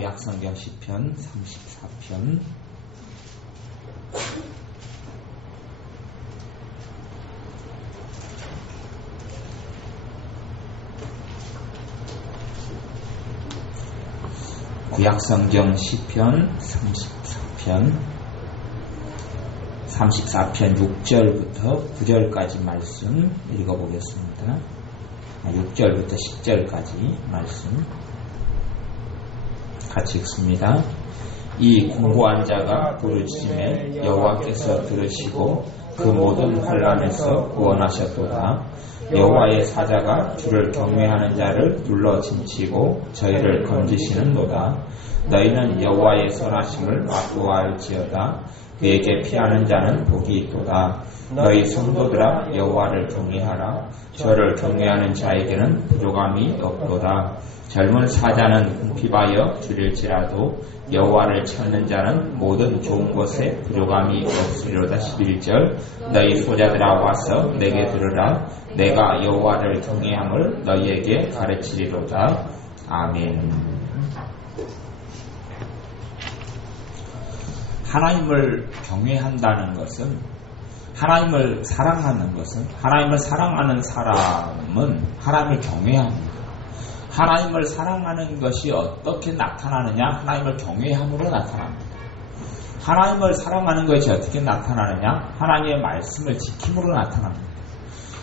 구약성경 시편 34편 구약성경 시편 34편 6절부터 9절까지 말씀 읽어보겠습니다. 6절부터 10절까지 말씀 같이 읽습니다. 이 공고한 자가 부르짖음에 여호와께서 들으시고 그 모든 환난에서 구원하셨도다. 여호와의 사자가 주를 경외하는 자를 눌러 진치고 저희를 건지시는도다. 너희는 여호와의 선하심을 맛보아할지어다. 그에게 피하는 자는 복이 있도다. 너희 성도들아 여호와를 경외하라. 저를 경외하는 자에게는 부족함이 없도다. 젊은 사자는 궁핍하여 줄일지라도 여호와를 찾는 자는 모든 좋은 것에 부족함이 없으리로다. 11절 너희 소자들아 와서 내게 들으라. 내가 여호와를 경외함을 너희에게 가르치리로다. 아멘. 하나님을 경외한다는 것은, 하나님을 사랑하는 것은, 하나님을 사랑하는 사람은 하나님을 경외합니다. 하나님을 사랑하는 것이 어떻게 나타나느냐? 하나님을 경외함으로 나타납니다. 하나님을 사랑하는 것이 어떻게 나타나느냐? 하나님의 말씀을 지킴으로 나타납니다.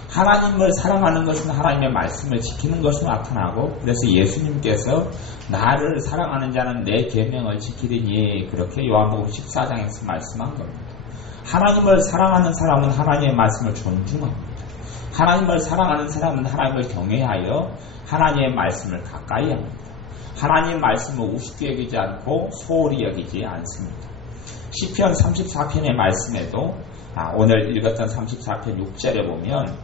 하나님을 사랑하는 것은 하나님의 말씀을 지키는 것으로 나타나고, 그래서 예수님께서 나를 사랑하는 자는 내 계명을 지키리니 그렇게 요한복음 14장에서 말씀한 겁니다. 하나님을 사랑하는 사람은 하나님의 말씀을 존중합니다. 하나님을 사랑하는 사람은 하나님을 경외하여 하나님의 말씀을 가까이 합니다. 하나님의 말씀을 우습게 여기지 않고 소홀히 여기지 않습니다. 시편 34편의 말씀에도 오늘 읽었던 34편 6절에 보면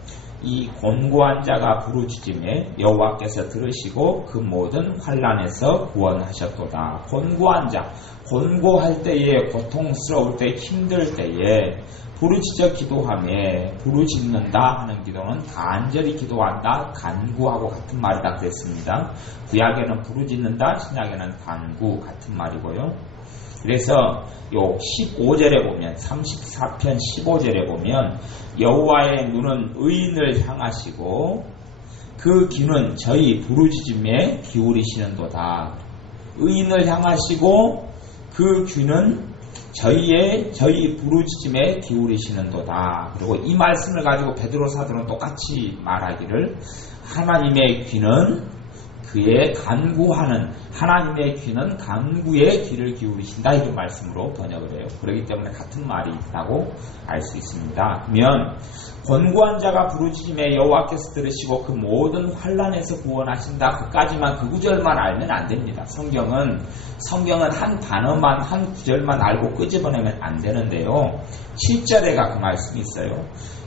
이 곤고한 자가 부르짖음에 여호와께서 들으시고 그 모든 환난에서 구원하셨도다. 곤고한 자, 곤고할 때에, 고통스러울 때, 힘들 때에 부르짖어 기도하며, 부르짖는다 하는 기도는 간절히 기도한다, 간구하고 같은 말이다 그랬습니다. 구약에는 부르짖는다, 신약에는 간구 같은 말이고요. 그래서 요 15절에 보면, 34편 15절에 보면 여호와의 눈은 의인을 향하시고 그 귀는 저희 부르짖음에 기울이시는도다. 의인을 향하시고 그 귀는 저희 부르짖음에 기울이시는도다. 그리고 이 말씀을 가지고 베드로 사도는 똑같이 말하기를 하나님의 귀는 그의 간구하는, 하나님의 귀는 간구의 귀를 기울이신다, 이런 말씀으로 번역을 해요. 그렇기 때문에 같은 말이 있다고 알 수 있습니다. 그러면 곤고한 자가 부르짖음에 여호와께서 들으시고 그 모든 환난에서 구원하신다, 그까지만, 그 구절만 알면 안 됩니다. 성경은 한 단어만, 한 구절만 알고 끄집어내면 안 되는데요. 7절에가 그 말씀이 있어요.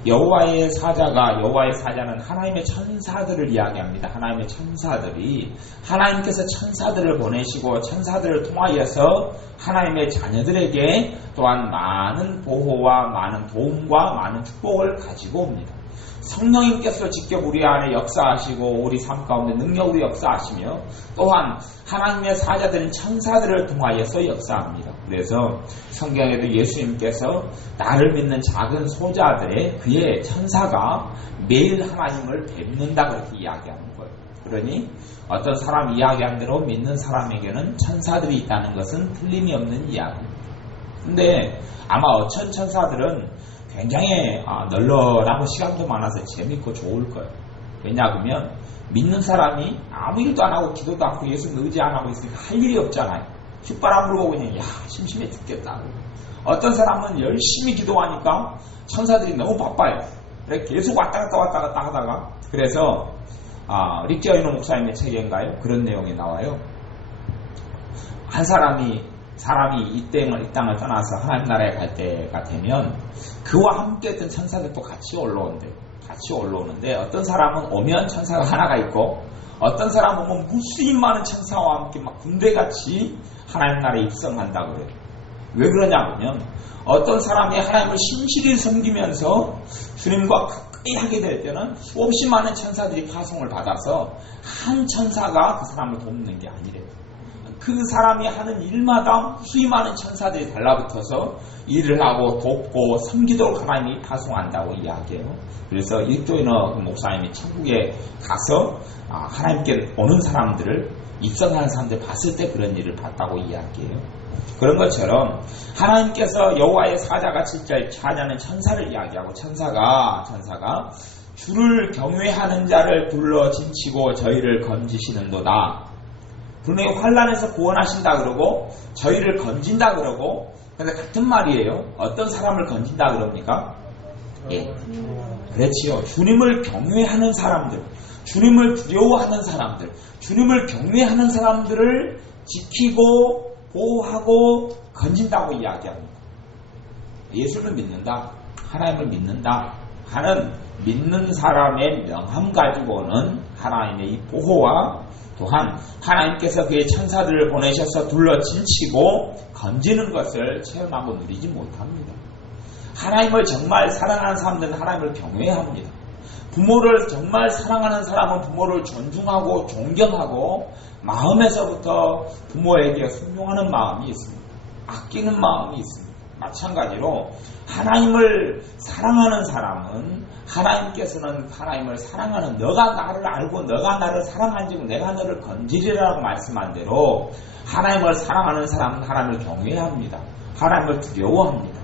여호와의 사자는 하나님의 천사들을 이야기합니다. 하나님의 천사들이, 하나님께서 천사들을 보내시고 천사들을 통하여서 하나님의 자녀들에게 또한 많은 보호와 많은 도움과 많은 축복을 가지고 옵니다. 성령님께서 직접 우리 안에 역사하시고 우리 삶 가운데 능력으로 역사하시며, 또한 하나님의 사자들인 천사들을 통하여서 역사합니다. 그래서 성경에도 예수님께서 나를 믿는 작은 소자들의 그의 천사가 매일 하나님을 뵙는다, 그렇게 이야기하는 거예요. 그러니 어떤 사람이 이야기한 대로 믿는 사람에게는 천사들이 있다는 것은 틀림이 없는 이야기입니다. 근데 아마 어천 천사들은 굉장히 널널하고 시간도 많아서 재밌고 좋을 거예요. 왜냐하면 믿는 사람이 아무 일도 안 하고 기도도 않고 예수님 의지 안 하고 있으니까 할 일이 없잖아요. 휘발 안 불고 그냥 심심해 죽겠다. 어떤 사람은 열심히 기도하니까 천사들이 너무 바빠요. 그래 계속 왔다 갔다 하다가, 그래서 릭저이노 목사님의 책인가요? 그런 내용이 나와요. 한 사람이 이 땅을 떠나서 하나님 나라에 갈 때가 되면 그와 함께 했던 천사들도 같이 올라오는데 어떤 사람은 오면 천사가 하나가 있고, 어떤 사람은 오면 무수히 많은 천사와 함께 막 군대같이 하나님 나라에 입성한다고 그래요. 왜 그러냐면 어떤 사람이 하나님을 신실히 섬기면서 주님과 가까이 하게 될 때는 수없이 많은 천사들이 파송을 받아서 한 천사가 그 사람을 돕는 게 아니래요. 그 사람이 하는 일마다 수많은 천사들이 달라붙어서 일을 하고 돕고 섬기도록 하나님이 파송한다고 이야기해요. 그래서 이쪽에는 그 목사님이 천국에 가서 하나님께 오는 사람들을 입성하는 사람들 봤을 때 그런 일을 봤다고 이야기해요. 그런 것처럼 하나님께서 여호와의 사자가 7절 찬양하는 천사를 이야기하고 천사가 주를 경외하는 자를 불러 진치고 저희를 건지시는도다. 분명히 환난에서 구원하신다 그러고 저희를 건진다 그러고, 근데 같은 말이에요. 어떤 사람을 건진다 그럽니까? 예, 그렇지요. 주님을 경외하는 사람들, 주님을 두려워하는 사람들, 주님을 경외하는 사람들을 지키고 보호하고 건진다고 이야기합니다. 예수를 믿는다, 하나님을 믿는다 하는 믿는 사람의 명함 가지고는 하나님의 이 보호와 또한 하나님께서 그의 천사들을 보내셔서 둘러 진치고 건지는 것을 체험하고 누리지 못합니다. 하나님을 정말 사랑하는 사람들은 하나님을 경외합니다. 부모를 정말 사랑하는 사람은 부모를 존중하고 존경하고 마음에서부터 부모에게 순종하는 마음이 있습니다. 아끼는 마음이 있습니다. 마찬가지로 하나님을 사랑하는 사람은 하나님께서는 하나님을 사랑하는, 너가 나를 알고 너가 나를 사랑한지고 내가 너를 건지리라고 말씀한 대로 하나님을 사랑하는 사람은 하나님을 경외합니다. 하나님을 두려워합니다.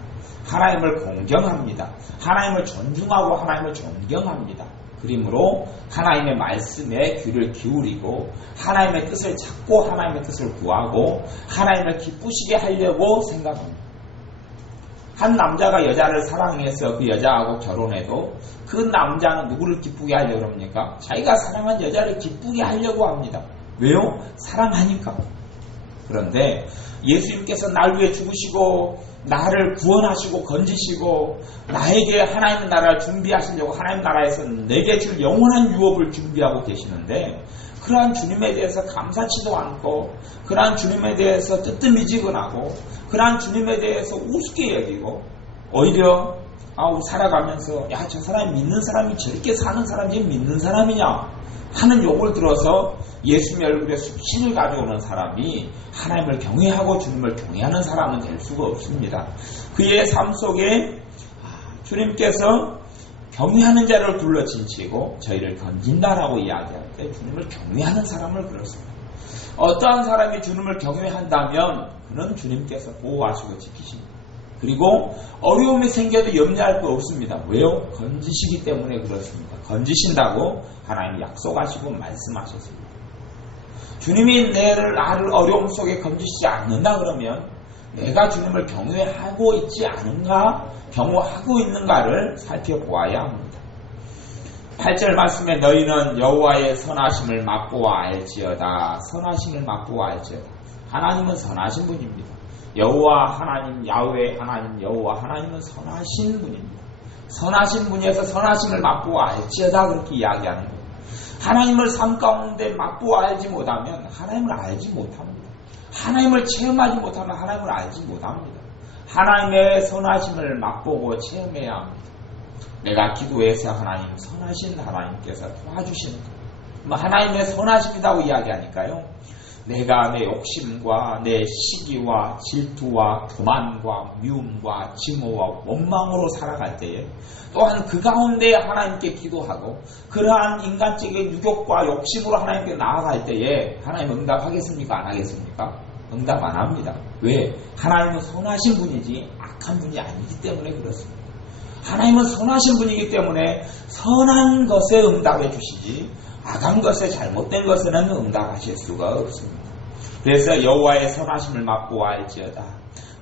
하나님을 공경합니다. 하나님을 존중하고 하나님을 존경합니다. 그러므로 하나님의 말씀에 귀를 기울이고 하나님의 뜻을 찾고 하나님의 뜻을 구하고 하나님을 기쁘시게 하려고 생각합니다. 한 남자가 여자를 사랑해서 그 여자하고 결혼해도 그 남자는 누구를 기쁘게 하려고 합니까? 자기가 사랑한 여자를 기쁘게 하려고 합니다. 왜요? 사랑하니까. 그런데 예수님께서 날 위해 죽으시고 나를 구원하시고 건지시고 나에게 하나님의 나라를 준비하시려고 하나님 나라에서 내게 줄 영원한 유업을 준비하고 계시는데, 그러한 주님에 대해서 감사치도 않고 그러한 주님에 대해서 뜨뜻미지근하고 그러한 주님에 대해서 우습게 여기고 오히려 살아가면서 야, 저 사람이 믿는 사람이 저렇게 사는 사람이 믿는 사람이냐 하는 욕을 들어서 예수님의 얼굴에 수신을 가져오는 사람이 하나님을 경외하고 주님을 경외하는 사람은 될 수가 없습니다. 그의 삶 속에 주님께서 경외하는 자를 둘러 진치고 저희를 건진다라고 이야기할 때 주님을 경외하는 사람을 그렇습니다. 어떠한 사람이 주님을 경외한다면 그는 주님께서 보호하시고 지키십니다. 그리고 어려움이 생겨도 염려할 거 없습니다. 왜요? 건지시기 때문에 그렇습니다. 건지신다고 하나님이 약속하시고 말씀하셨습니다. 주님이 나를 어려움 속에 건지시지 않는다 그러면 내가 주님을 경외하고 있지 않은가, 경외하고 있는가를 살펴보아야 합니다. 8절 말씀에 너희는 여호와의 선하심을 맛보아 알지어다. 선하심을 맛보아 알지어다. 하나님은 선하신 분입니다. 여호와 하나님, 야훼 하나님, 여호와 하나님은 선하신 분입니다. 선하신 분이어서 선하심을 맛보아 알지어다 그렇게 이야기하는 거예요. 하나님을 삶 가운데 맛보아 알지 못하면 하나님을 알지 못합니다. 하나님을 체험하지 못하면 하나님을 알지 못합니다. 하나님의 선하심을 맛보고 체험해야 합니다. 내가 기도해서 하나님, 선하신 하나님께서 도와주시는 것. 하나님의 선하심이라고 이야기하니까요. 내가 내 욕심과 내 시기와 질투와 교만과 미움과 증오와 원망으로 살아갈 때에 또한 그 가운데 하나님께 기도하고 그러한 인간적인 유욕과 욕심으로 하나님께 나아갈 때에 하나님 응답하겠습니까? 안 하겠습니까? 응답 안 합니다. 왜? 하나님은 선하신 분이지 악한 분이 아니기 때문에 그렇습니다. 하나님은 선하신 분이기 때문에 선한 것에 응답해 주시지 악한 것에 잘못된 것에는 응답하실 수가 없습니다. 그래서 여호와의 선하심을 맛보아 알지어다.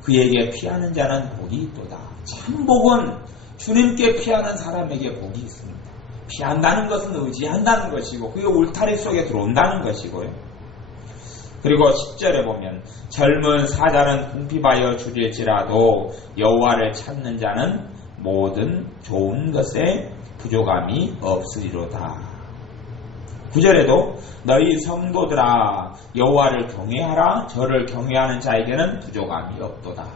그에게 피하는 자는 복이 있도다. 참 복은 주님께 피하는 사람에게 복이 있습니다. 피한다는 것은 의지한다는 것이고 그게 울타리 속에 들어온다는 것이고요. 그리고 10절에 보면 젊은 사자는 궁핍하여 줄일지라도 여호와를 찾는 자는 모든 좋은 것에 부족함이 없으리로다. 9절에도 너희 성도들아 여호와를 경외하라. 저를 경외하는 자에게는 부족함이 없도다.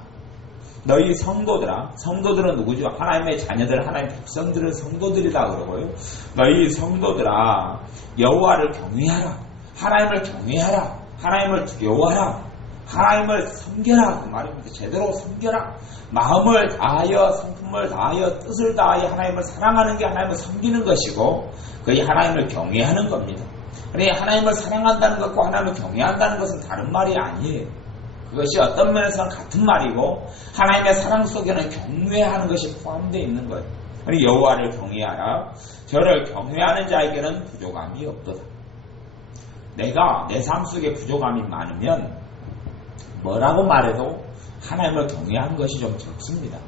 너희 성도들아, 성도들은 누구죠? 하나님의 자녀들, 하나님의 백성들은 성도들이다 그러고요. 너희 성도들아 여호와를 경외하라. 하나님을 경외하라. 하나님을 두려워하라. 하나님을 섬겨라. 그 말입니다. 제대로 섬겨라. 마음을 다하여 성품을 다하여 뜻을 다하여 하나님을 사랑하는 게 하나님을 섬기는 것이고 그게 하나님을 경외하는 겁니다. 그러니 하나님을 사랑한다는 것과 하나님을 경외한다는 것은 다른 말이 아니에요. 그것이 어떤 면에서는 같은 말이고 하나님의 사랑 속에는 경외하는 것이 포함되어 있는 거예요. 그러니 여호와를 경외하라. 저를 경외하는 자에게는 부족함이 없도다. 내가 내 삶 속에 부족함이 많으면 뭐라고 말해도 하나님을 경외하는 것이 좀 적습니다.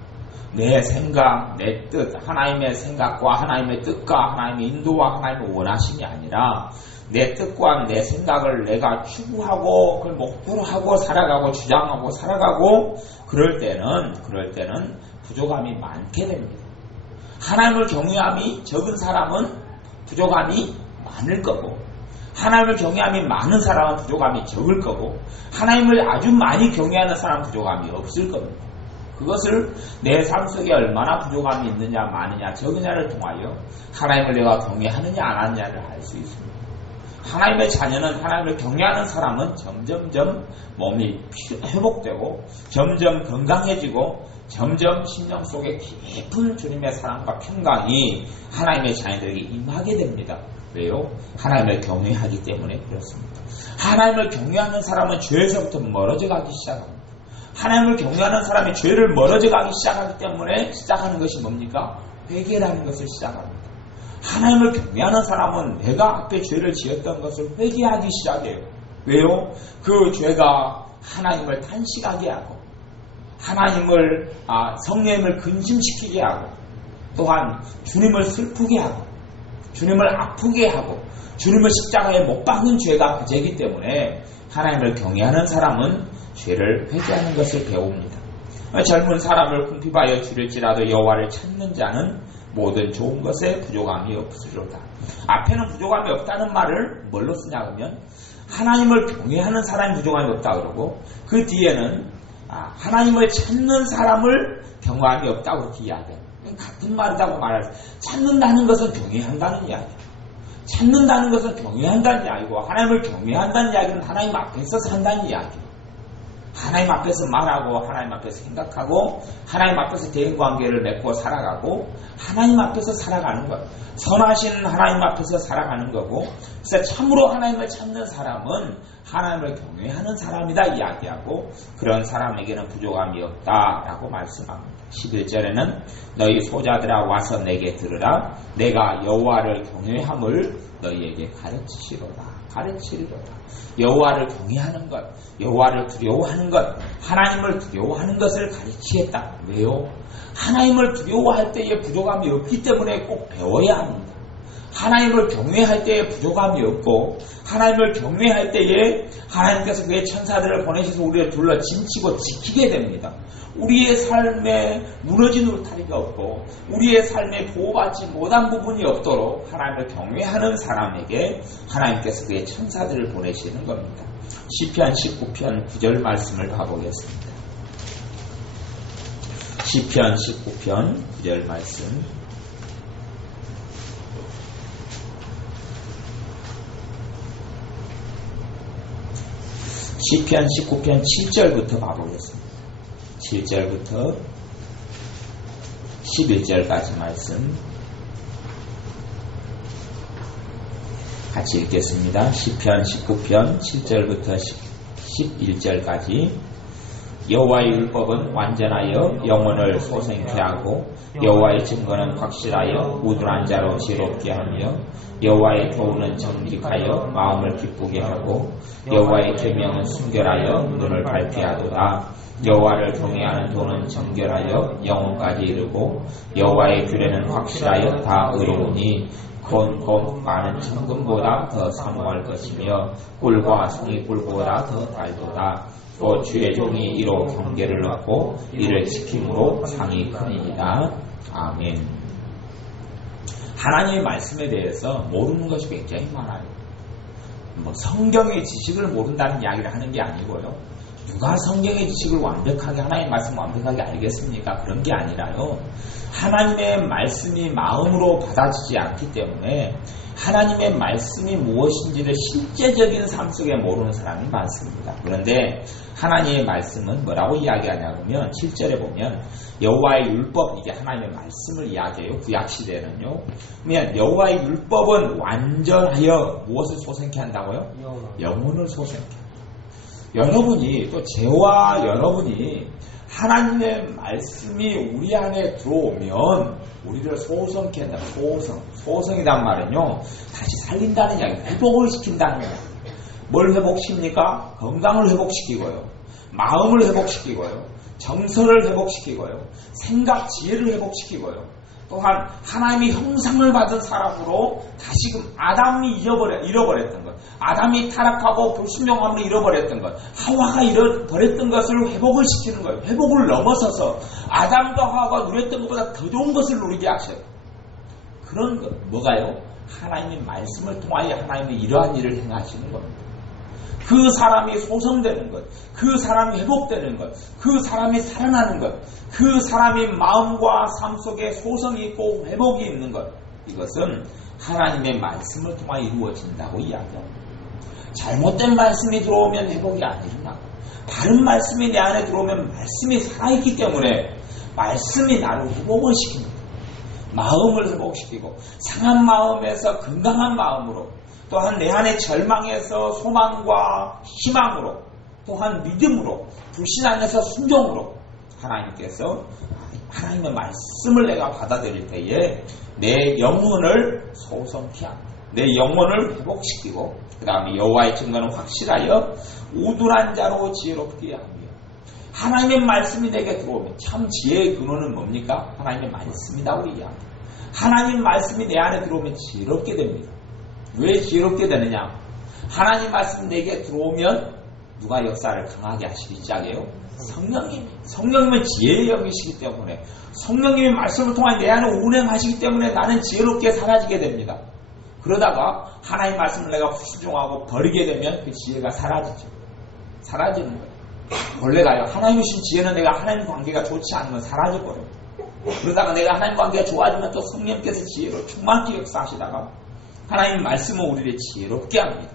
내 생각, 내 뜻, 하나님의 생각과 하나님의 뜻과 하나님의 인도와 하나님의 원하심이 아니라 내 뜻과 내 생각을 내가 추구하고 그걸 목표로 하고 살아가고 주장하고 살아가고 그럴 때는 부족함이 많게 됩니다. 하나님을 경외함이 적은 사람은 부족함이 많을 거고 하나님을 경외함이 많은 사람은 부족함이 적을 거고 하나님을 아주 많이 경외하는 사람은 부족함이 없을 겁니다. 그것을 내 삶 속에 얼마나 부족함이 있느냐 많으냐 적으냐를 통하여 하나님을 내가 경외하느냐 안 하느냐를 알 수 있습니다. 하나님의 자녀는 하나님을 경외하는 사람은 점점점 몸이 회복되고 점점 건강해지고 점점 심령 속에 깊은 주님의 사랑과 평강이 하나님의 자녀들에게 임하게 됩니다. 왜요? 하나님을 경외하기 때문에 그렇습니다. 하나님을 경외하는 사람은 죄에서부터 멀어져 가기 시작합니다. 하나님을 경외하는 사람이 죄를 멀어져 가기 시작하기 때문에 시작하는 것이 뭡니까? 회개라는 것을 시작합니다. 하나님을 경외하는 사람은 내가 앞에 죄를 지었던 것을 회개하기 시작해요. 왜요? 그 죄가 하나님을 탄식하게 하고 하나님을 성령님을 근심시키게 하고 또한 주님을 슬프게 하고 주님을 아프게 하고 주님을 십자가에 못 박는 죄가 그 죄이기 때문에 하나님을 경외하는 사람은 죄를 회개하는 것을 배웁니다. 젊은 사람을 궁핍하여 줄일지라도 여호와를 찾는 자는 모든 좋은 것에 부족함이 없으리로다. 앞에는 부족함이 없다는 말을 뭘로 쓰냐 하면 하나님을 경외하는 사람이 부족함이 없다 그러고 그 뒤에는 하나님을 찾는 사람을 경외함이 없다고 그렇게 이야기해요. 같은 말이라고 말하죠. 찾는다는 것은 경외한다는 이야기예요. 찾는다는 것은 경외한다는 이야기고 하나님을 경외한다는 이야기는 하나님 앞에서 산다는 이야기예요. 하나님 앞에서 말하고 하나님 앞에서 생각하고 하나님 앞에서 대인관계를 맺고 살아가고 하나님 앞에서 살아가는 것. 선하신 하나님 앞에서 살아가는 거고 그래서 참으로 하나님을 찾는 사람은 하나님을 경외하는 사람이다 이야기하고 그런 사람에게는 부족함이 없다라고 말씀합니다. 11절에는 너희 소자들아 와서 내게 들으라. 내가 여호와를 경외함을 너희에게 가르치리로다. 여호와를 경외하는 것, 여호와를 두려워하는 것, 하나님을 두려워하는 것을 가르치겠다. 왜요? 하나님을 두려워할 때에 부족함이 없기 때문에 꼭 배워야 합니다. 하나님을 경외할 때에 부족함이 없고 하나님을 경외할 때에 하나님께서 그의 천사들을 보내셔서 우리를 둘러 짐치고 지키게 됩니다. 우리의 삶에 무너진 울타리가 없고 우리의 삶에 보호받지 못한 부분이 없도록 하나님을 경외하는 사람에게 하나님께서 그의 천사들을 보내시는 겁니다. 시편 19편 9절 말씀을 봐보겠습니다. 시편 19편 9절 말씀 시편 19편 7절부터 봐보겠습니다. 7절부터 11절까지 말씀 같이 읽겠습니다. 시편 19편 7절부터 11절까지 여호와의 율법은 완전하여 영혼을 소생케 하고 여호와의 증거는 확실하여 우둔한 자로 지혜롭게 하며 여호와의 교훈은 정직하여 마음을 기쁘게 하고 여호와의 계명은 순결하여 눈을 밝게 하도다. 여호와를 경외하는 도는 정결하여 영혼까지 이르고 여호와의 규례는 확실하여 다 의로우니 곧 많은 천금보다 더 사모할 것이며 꿀과 성의꿀보다 더 달도다. 또 주의 종이 이로 경계를 얻고 이를 지킴으로 상이 크니이다. 아멘. 하나님의 말씀에 대해서 모르는 것이 굉장히 많아요. 성경의 지식을 모른다는 이야기를 하는 게 아니고요. 누가 성경의 지식을 완벽하게 하나님의 말씀을 완벽하게 알겠습니까? 그런 게 아니라요. 하나님의 말씀이 마음으로 받아지지 않기 때문에 하나님의 말씀이 무엇인지를 실제적인 삶 속에 모르는 사람이 많습니다. 그런데 하나님의 말씀은 뭐라고 이야기하냐면 7절에 보면 여호와의 율법, 이게 하나님의 말씀을 이야기해요. 구약시대는요. 그러면 여호와의 율법은 완전하여 무엇을 소생케 한다고요? 영혼을 소생케 한다. 여러분이 또 저와 여러분이 하나님의 말씀이 우리 안에 들어오면 우리를 소성케 한다. 소성이란 말은요, 다시 살린다는 이야기, 회복을 시킨다는 이야기. 뭘 회복시킵니까? 건강을 회복시키고요, 마음을 회복시키고요, 정서를 회복시키고요, 생각 지혜를 회복시키고요, 또한 하나님의 형상을 받은 사람으로 다시금 아담이 잃어버렸던 것, 아담이 타락하고 불순종함으로 잃어버렸던 것, 하와가 잃어버렸던 것을 회복을 시키는 거예요. 회복을 넘어서서 아담과 하와가 누렸던 것보다 더 좋은 것을 누리게 하셔요. 그런 것, 뭐가요? 하나님의 말씀을 통하여 하나님의 이러한 일을 행하시는 겁니다. 그 사람이 소성되는 것, 그 사람이 회복되는 것, 그 사람이 살아나는 것, 그 사람이 마음과 삶 속에 소성이 있고 회복이 있는 것, 이것은 하나님의 말씀을 통하여 이루어진다고 이야기합니다. 잘못된 말씀이 들어오면 회복이 안 일어나고, 바른 말씀이 내 안에 들어오면 말씀이 살아있기 때문에 말씀이 나를 회복을 시킵니다. 마음을 회복시키고 상한 마음에서 건강한 마음으로, 또한 내 안에 절망에서 소망과 희망으로, 또한 믿음으로, 불신 안에서 순종으로 하나님께서 하나님의 말씀을 내가 받아들일 때에 내 영혼을 소성케 합니다. 내 영혼을 회복시키고, 그 다음에 여호와의 증거는 확실하여 우둔한 자로 지혜롭게 하며, 하나님의 말씀이 내게 들어오면, 참 지혜의 근원은 뭡니까? 하나님의 말씀이라고 이야기합니다. 하나님 말씀이 내 안에 들어오면 지혜롭게 됩니다. 왜 지혜롭게 되느냐? 하나님 말씀 내게 들어오면 누가 역사를 강하게 하시기 시작해요? 성령님이. 성령님은 지혜의 영이시기 때문에, 성령님의 말씀을 통해 내 안에 운행하시기 때문에 나는 지혜롭게 사라지게 됩니다. 그러다가 하나님 말씀을 내가 불순종하고 버리게 되면 그 지혜가 사라지죠. 사라지는 거예요. 원래가요, 하나님이 주신 지혜는 내가 하나님 관계가 좋지 않으면 사라져버려요. 그러다가 내가 하나님 관계가 좋아지면 또 성령께서 지혜로 충만히 역사하시다가 하나님 말씀은 우리를 지혜롭게 합니다.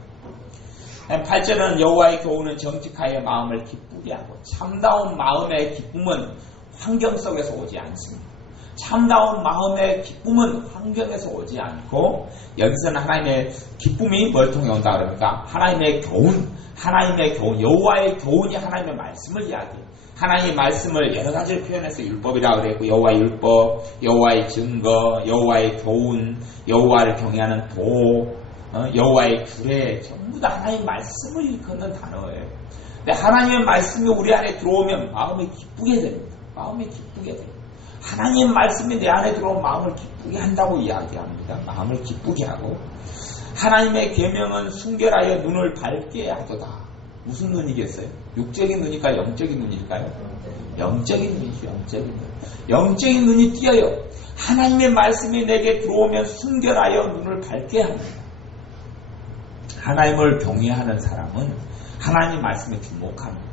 8절은 여호와의 교훈은 정직하여 마음을 기쁘게 하고, 참다운 마음의 기쁨은 환경 속에서 오지 않습니다. 참다운 마음의 기쁨은 환경에서 오지 않고, 여기서는 하나님의 기쁨이 뭘 통해 온다 그러니까 하나님의 교훈, 여호와의 교훈이 하나님의 말씀을 이야기해요. 하나님의 말씀을 여러 가지를 표현해서 율법이라고 그랬고, 여호와의 율법, 여호와의 증거, 여호와의 교훈, 여호와를 경외하는 도, 여호와의 규례, 전부 다 하나님의 말씀을 일컫는 단어예요. 근데 하나님의 말씀이 우리 안에 들어오면 마음이 기쁘게 됩니다. 마음이 기쁘게 돼요. 하나님의 말씀이 내 안에 들어오면 마음을 기쁘게 한다고 이야기합니다. 마음을 기쁘게 하고, 하나님의 계명은 순결하여 눈을 밝게 하도다. 무슨 눈이겠어요? 육적인 눈일까요? 영적인 눈일까요? 영적인 눈이죠. 영적인 눈. 영적인 눈이 띄어요. 하나님의 말씀이 내게 들어오면 순결하여 눈을 밝게 합니다. 하나님을 경외하는 사람은 하나님 말씀에 주목합니다.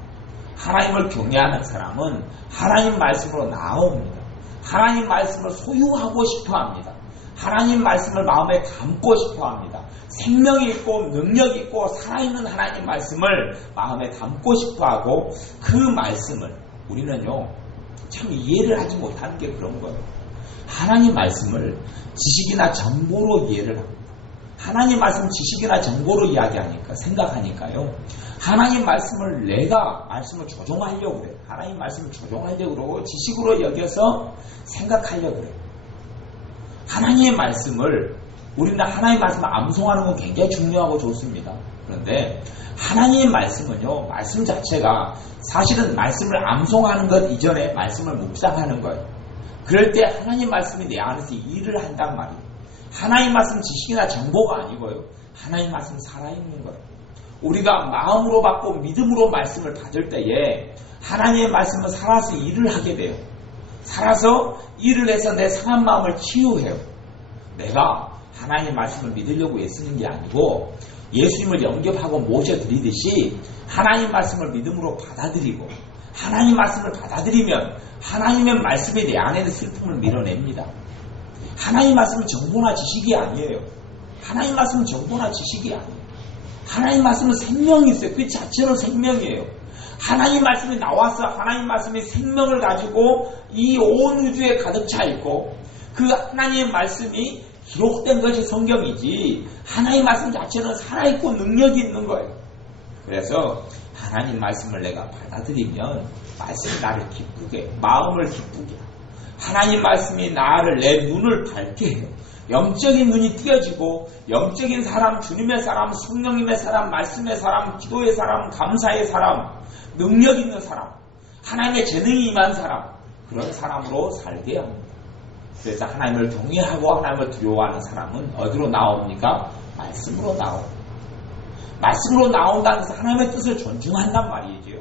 하나님을 경외하는 사람은 하나님 말씀으로 나아옵니다. 하나님 말씀을 소유하고 싶어합니다. 하나님 말씀을 마음에 담고 싶어합니다. 생명이 있고 능력이 있고 살아있는 하나님 말씀을 마음에 담고 싶어하고, 그 말씀을 우리는요 참 이해를 하지 못하는 게 그런 거예요. 하나님 말씀을 지식이나 정보로 이해를 합니다. 하나님 말씀 지식이나 정보로 이야기하니까, 생각하니까요, 하나님 말씀을 내가 말씀을 조종하려고 그래요. 하나님 말씀을 조종하려고 그러고 지식으로 여겨서 생각하려고 그래요. 하나님의 말씀을, 우리는 하나님의 말씀을 암송하는 건 굉장히 중요하고 좋습니다. 그런데 하나님의 말씀은요, 말씀 자체가 사실은 말씀을 암송하는 것 이전에 말씀을 묵상하는 거예요. 그럴 때 하나님 말씀이 내 안에서 일을 한단 말이에요. 하나님 말씀 지식이나 정보가 아니고요, 하나님 말씀 살아있는 거예요. 우리가 마음으로 받고 믿음으로 말씀을 받을 때에 하나님의 말씀은 살아서 일을 하게 돼요. 살아서 일을 해서 내 상한 마음을 치유해요. 내가 하나님의 말씀을 믿으려고 애쓰는 게 아니고 예수님을 영접하고 모셔드리듯이 하나님 말씀을 믿음으로 받아들이고 하나님 말씀을 받아들이면 하나님의 말씀이 내 안에 있는 슬픔을 밀어냅니다. 하나님 말씀은 정보나 지식이 아니에요. 하나님 말씀은 정보나 지식이 아니에요. 하나님 말씀은 생명이 있어요. 그 자체로 생명이에요. 하나님 말씀이 나와서 하나님 말씀이 생명을 가지고 이 온 우주에 가득 차 있고 그 하나님의 말씀이 기록된 것이 성경이지 하나님 말씀 자체는 살아있고 능력이 있는 거예요. 그래서 하나님 말씀을 내가 받아들이면 말씀이 나를 기쁘게 마음을 기쁘게 하나님 말씀이 나를 내 눈을 밝게 해요. 영적인 눈이 띄어지고 영적인 사람, 주님의 사람, 성령님의 사람, 말씀의 사람, 기도의 사람, 감사의 사람, 능력 있는 사람, 하나님의 재능이 임한 사람, 그런 사람으로 살게 합니다. 그래서 하나님을 경외하고 하나님을 두려워하는 사람은 어디로 나옵니까? 말씀으로 나옵니다. 말씀으로 나온다는 것은 하나님의 뜻을 존중한단 말이죠.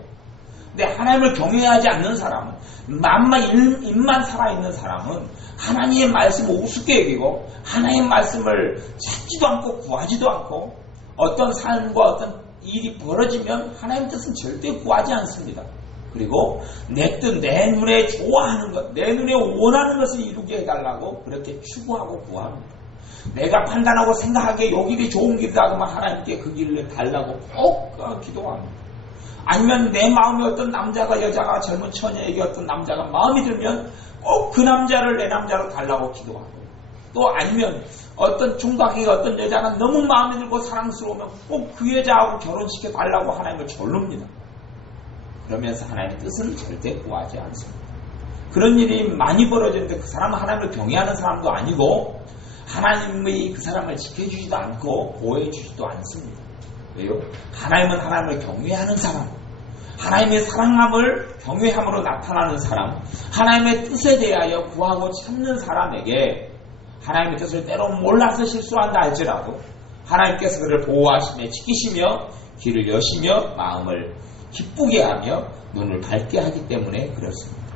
근데 하나님을 경외하지 않는 사람은 만만 입만 살아있는 사람은 하나님의 말씀을 우습게 여기고 하나님의 말씀을 찾지도 않고 구하지도 않고 어떤 삶과 어떤 일이 벌어지면 하나님의 뜻은 절대 구하지 않습니다. 그리고 내 뜻, 내 눈에 좋아하는 것, 내 눈에 원하는 것을 이루게 해달라고 그렇게 추구하고 구합니다. 내가 판단하고 생각하기에 요 길이 좋은 길이다 그러면 하나님께 그 길을 달라고 꼭 기도합니다. 아니면 내 마음에 어떤 남자가 여자가 젊은 처녀에게 어떤 남자가 마음이 들면 꼭 그 남자를 내 남자로 달라고 기도하고 또 아니면 어떤 총각에게 어떤 여자가 너무 마음에 들고 사랑스러우면 꼭 그 여자하고 결혼시켜 달라고 하나님을 졸릅니다. 그러면서 하나님의 뜻은 절대 구하지 않습니다. 그런 일이 많이 벌어지는데 그 사람은 하나님을 경외하는 사람도 아니고 하나님이 그 사람을 지켜주지도 않고 보호해주지도 않습니다. 왜요? 하나님은 하나님을 경외하는 사람, 하나님의 사랑함을 경외함으로 나타나는 사람, 하나님의 뜻에 대하여 구하고 찾는 사람에게 하나님의 뜻을 때로 몰라서 실수한다 할지라도 하나님께서 그를 보호하시며 지키시며 길을 여시며 마음을 기쁘게 하며 눈을 밝게 하기 때문에 그렇습니다.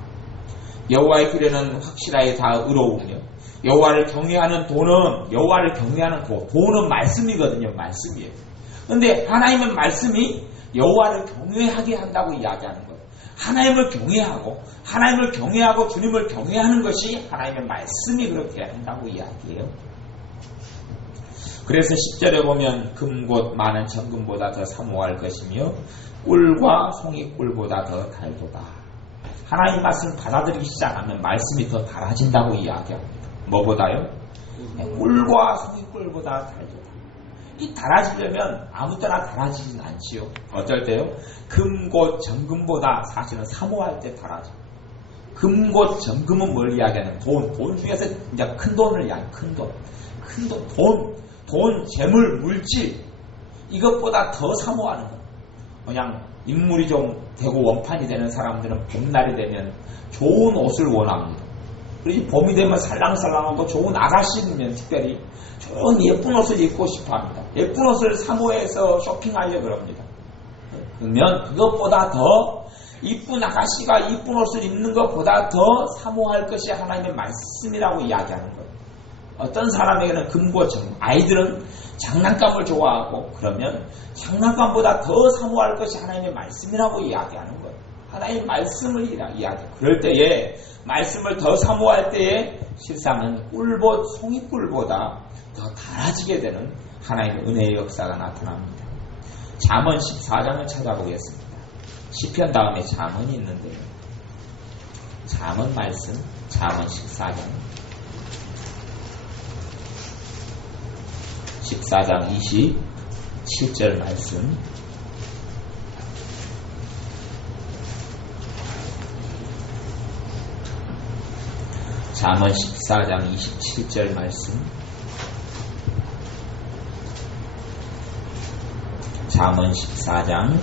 여호와의 길에는 확실하게 다 의로우며 여호와를 경외하는 도는 여호와를 경외하는 도는 말씀이거든요. 말씀이에요. 그런데 하나님의 말씀이 여호와를 경외하게 한다고 이야기하는 거예요. 하나님을 경외하고 주님을 경외하는 것이 하나님의 말씀이 그렇게 한다고 이야기해요. 그래서 10절에 보면 금곧 많은 정금보다 더 사모할 것이며 꿀과 송이꿀보다 더 달도다. 하나님 말씀을 받아들이기 시작하면 말씀이 더 달아진다고 이야기합니다. 뭐보다요? 꿀과 송이꿀보다 달도다. 이 달아지려면 아무 때나 달아지진 않지요. 어쩔 때요? 금곧 정금보다 사실은 사모할 때 달아져. 금곧 정금은 뭘 이야기하냐면 돈 중에서 이제 큰 돈을 이야기해요. 돈, 재물, 물질 이것보다 더 사모하는 것. 그냥 인물이 좀 되고 원판이 되는 사람들은 봄날이 되면 좋은 옷을 원합니다. 그리고 봄이 되면 살랑살랑하고 좋은 아가씨면 특별히 좋은 예쁜 옷을 입고 싶어합니다. 예쁜 옷을 사모해서 쇼핑하려고 그럽니다. 그러면 그것보다 더 이쁜 아가씨가 이쁜 옷을 입는 것보다 더 사모할 것이 하나님의 말씀이라고 이야기하는 거예요. 어떤 사람에게는 금고정, 아이들은 장난감을 좋아하고 그러면 장난감보다 더 사모할 것이 하나님의 말씀이라고 이야기하는 거예요. 하나님의 말씀을 이야기해요. 그럴 때에 말씀을 더 사모할 때에 실상은 송이꿀보다 더 달아지게 되는 하나님의 은혜의 역사가 나타납니다. 잠언 14장을 찾아보겠습니다. 시편 다음에 잠언이 있는데요. 잠언 말씀, 잠언 14장 14장 27절 말씀. 잠언 14장 27절 말씀. 잠언 14장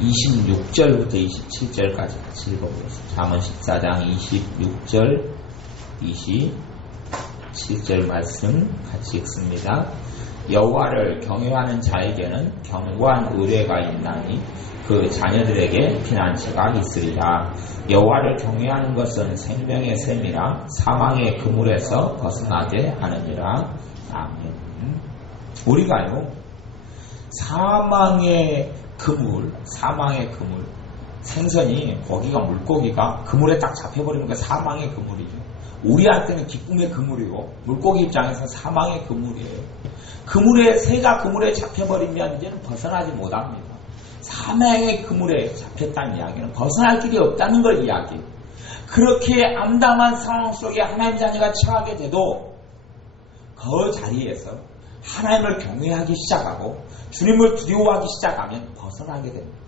26절부터 27절까지 같이 읽어보겠습니다. 잠언 14장 26절 27절 말씀 같이 읽습니다. 여호와를 경외하는 자에게는 견고한 의뢰가 있나니 그 자녀들에게 피난처가 있으리라. 여호와를 경외하는 것은 생명의 샘이라 사망의 그물에서 벗어나게 하느니라. 아멘. 우리가요, 사망의 그물, 생선이, 물고기가 그물에 딱 잡혀버리는 게 사망의 그물이죠. 우리한테는 기쁨의 그물이고, 물고기 입장에서 사망의 그물이에요. 새가 그물에 잡혀버리면 이제는 벗어나지 못합니다. 사망의 그물에 잡혔다는 이야기는 벗어날 길이 없다는 걸 이야기해요. 그렇게 암담한 상황 속에 하나님 자녀가 처하게 돼도 그 자리에서 하나님을 경외하기 시작하고 주님을 두려워하기 시작하면 벗어나게 됩니다.